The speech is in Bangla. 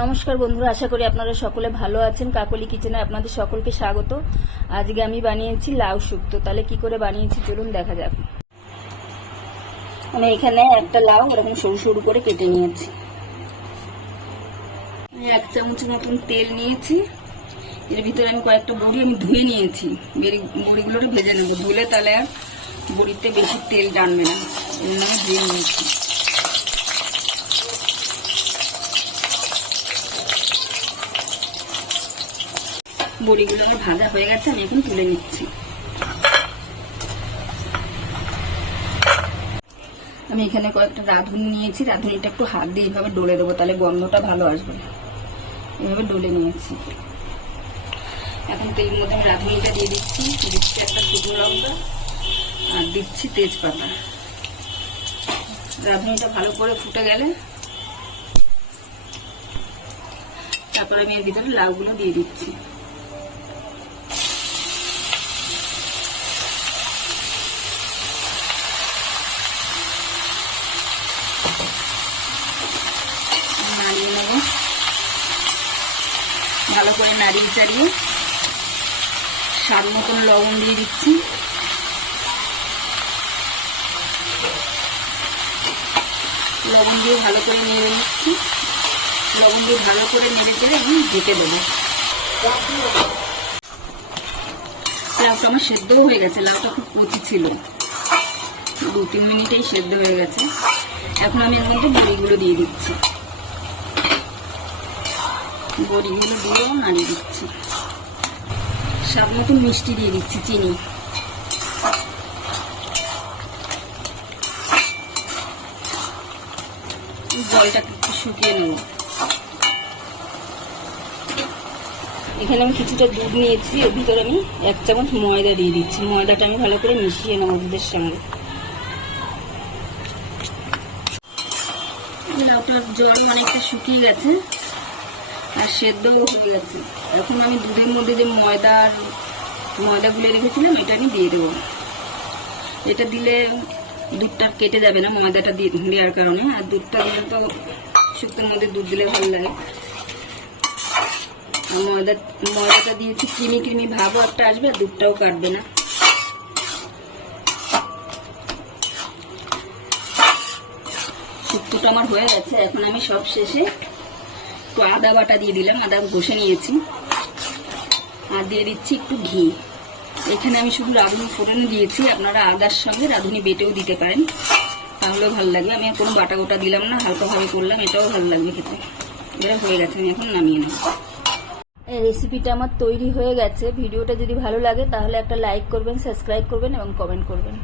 নমস্কার বন্ধুরা, আশা করি আপনারা সকলে ভালো আছেন। কাকলি কিচেনে আপনাদের সকলকে স্বাগত। আজকে আমি বানিয়েছি লাউ শুক্তো তাহলে কি করে বানিয়েছি চলুন দেখা যাক। আমি এখানে একটা লাউ এরকম সরু সরু করে কেটে নিয়েছি। আমি এক চামচ মতন তেল নিয়েছি। এর ভিতরে আমি কয়েকটা বড়ি আমি ধুয়ে নিয়েছি। বড়িগুলোকে ভেজে নেব। ধুলে তাহলে আর বড়িতে বেশি তেল টানবে না। এর আমি ধুয়ে নিয়েছি। বড়িগুলো আমার ভাজা হয়ে গেছে, আমি এখন তুলে নিচ্ছি। আমি এখানে কয়েকটা রাঁধুনি নিয়েছি, রাঁধুনিটা একটু হাত দিয়ে এইভাবে ডলে দেবো, তাহলে গন্ধটা ভালো আসবে এভাবে ডলে নিয়েছি। এখন তেল মধ্যে আমি রাঁধুনিটা দিয়ে দিচ্ছি দিচ্ছি একটা শুকনো লঙ্কা, আর দিচ্ছি তেজপাতা। রাঁধুনিটা ভালো করে ফুটে গেলে তারপর আমি এর ভিতরে লাউগুলো দিয়ে দিচ্ছি নাড়িয়ে নেব ভালো করে নাড়িয়ে চাড়িয়ে স্বাদ মতন লবণ দিয়ে দিচ্ছি। লবণ দিয়ে ভালো করে নেড়ে নিচ্ছি। লবণ দিয়ে ভালো করে নেড়ে চেড়ে আমি ঢেকে দেবো। লাউটা আমার সেদ্ধও হয়ে গেছে, লাউটা খুব কচি ছিল। দু তিন মিনিটেই সেদ্ধ হয়ে গেছে। এখন আমি এর মধ্যে বড়িগুলো দিয়ে দিচ্ছি। বড়িগুলো দিয়েও নাড়িয়ে দিচ্ছি। স্বাদ মতন মিষ্টি দিয়ে দিচ্ছি, চিনি। জলটা একটু শুকিয়ে নেব। এখানে আমি কিছুটা দুধ নিয়েছি, এর ভিতরে আমি এক চামচ ময়দা দিয়ে দিচ্ছি। ময়দাটা আমি ভালো করে মিশিয়ে নেব দুধের সঙ্গে। জল অনেকটা শুকিয়ে গেছে। আর সেদ্ধও হয়ে গেছে এখন আমি দুধের মধ্যে যে ময়দা আর ময়দা গুলে রেখেছিলাম, এটা আমি দিয়ে দেবো। এটা দিলে দুধটা কেটে যাবে না, ময়দাটা দেওয়ার কারণে। আর দুধটা দিলে তো শুক্তোর মধ্যে দুধ দিলে ভালো লাগে। আর ময়দা, ময়দাটা দিয়েছি ক্রিমি ক্রিমি ভাবও একটা আসবে, আর দুধটাও কাটবে না। শুক্তোটা আমার হয়ে গেছে, এখন আমি সব শেষে একটু আদা বাটা দিয়ে দিলাম আদা ঘষে নিয়েছি। আর দিয়ে দিচ্ছি একটু ঘি। এখানে আমি শুধু রাঁধুনি ফোড়ন দিয়েছি, আপনারা আদার সঙ্গে রাঁধুনি বেটেও দিতে পারেন। তাহলেও ভালো লাগবে। আমি কোনো বাটা গোটা দিলাম না হালকাভাবে করলাম, এটাও ভালো লাগবে খেতে। এবার হয়ে গেছে, আমি এখন নামিয়ে নেব। এই রেসিপিটা আমার তৈরি হয়ে গেছে। ভিডিওটা যদি ভালো লাগে, তাহলে একটা লাইক করবেন সাবস্ক্রাইব করবেন এবং কমেন্ট করবেন।